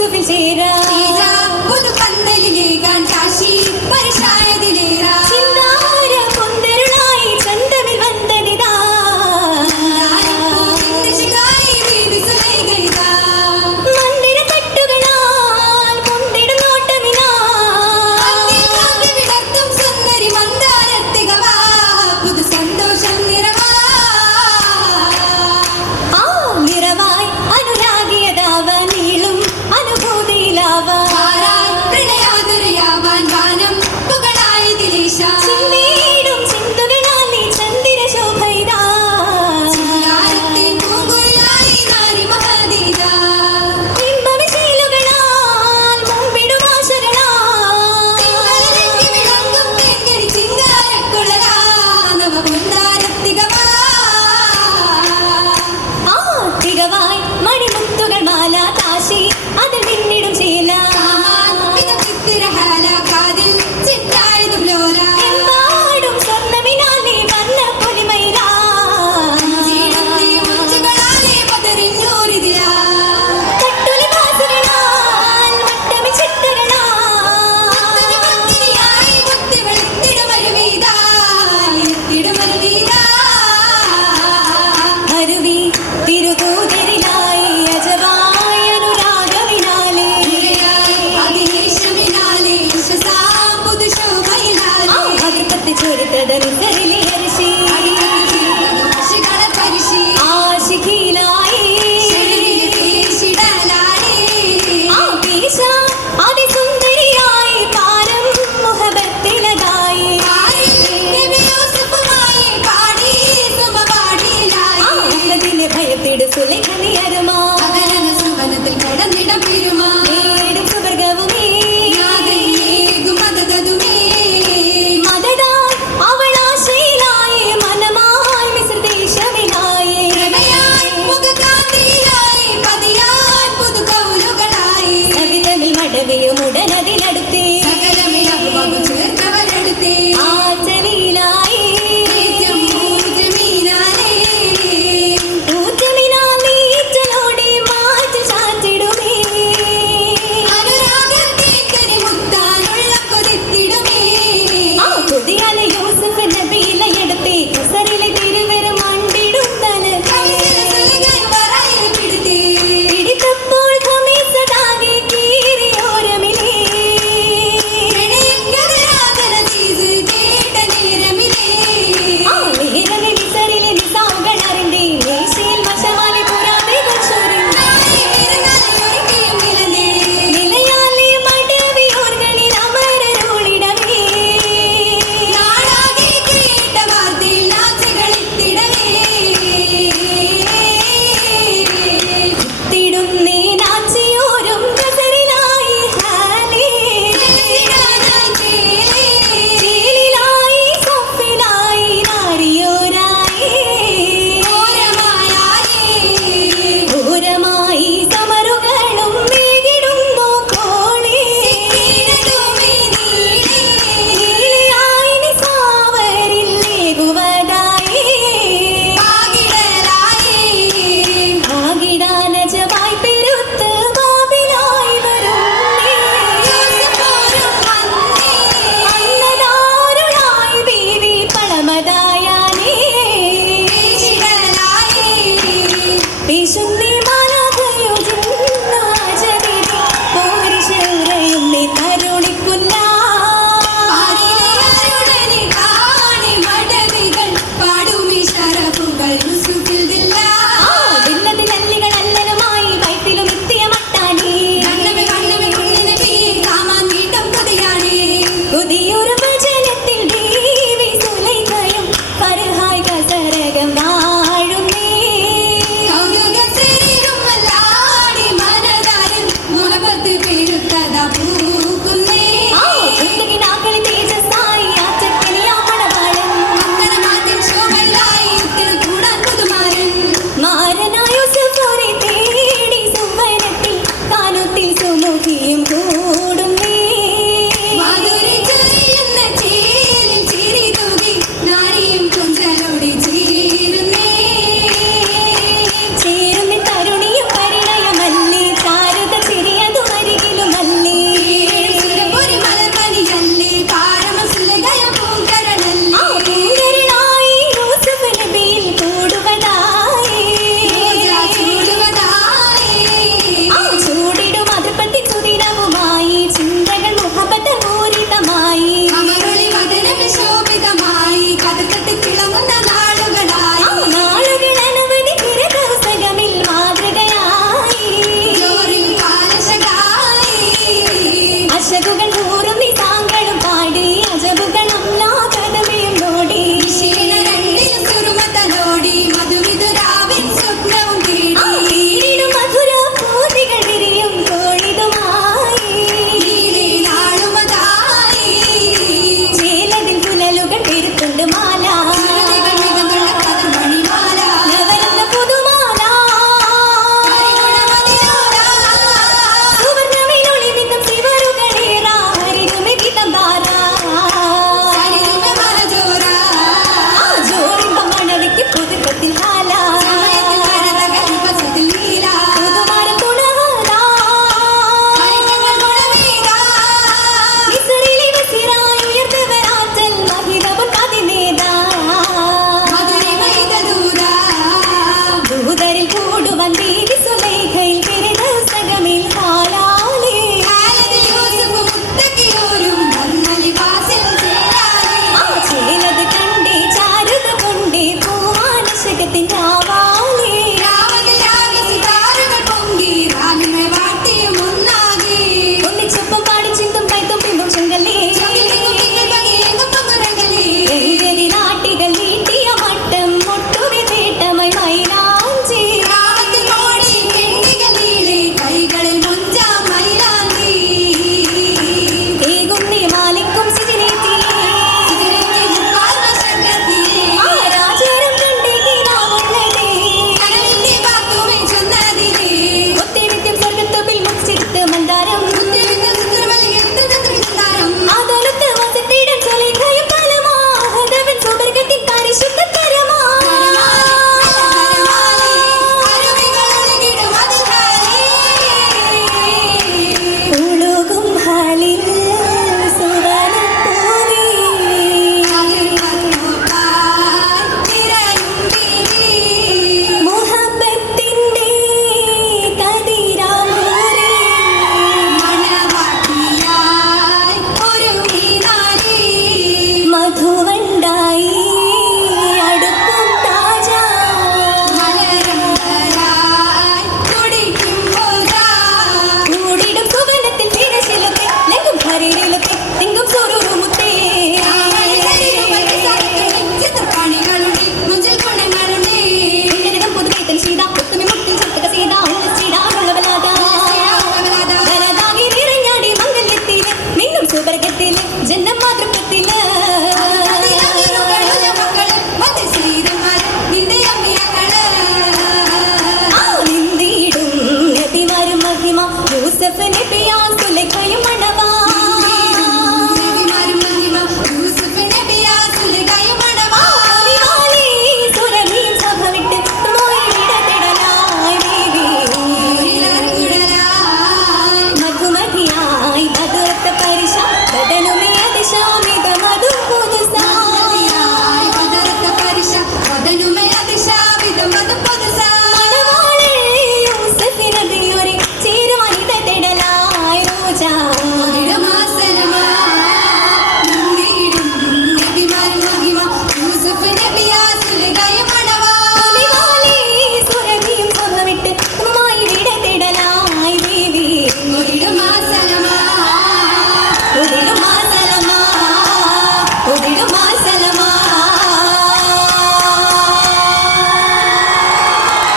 Sufinsira.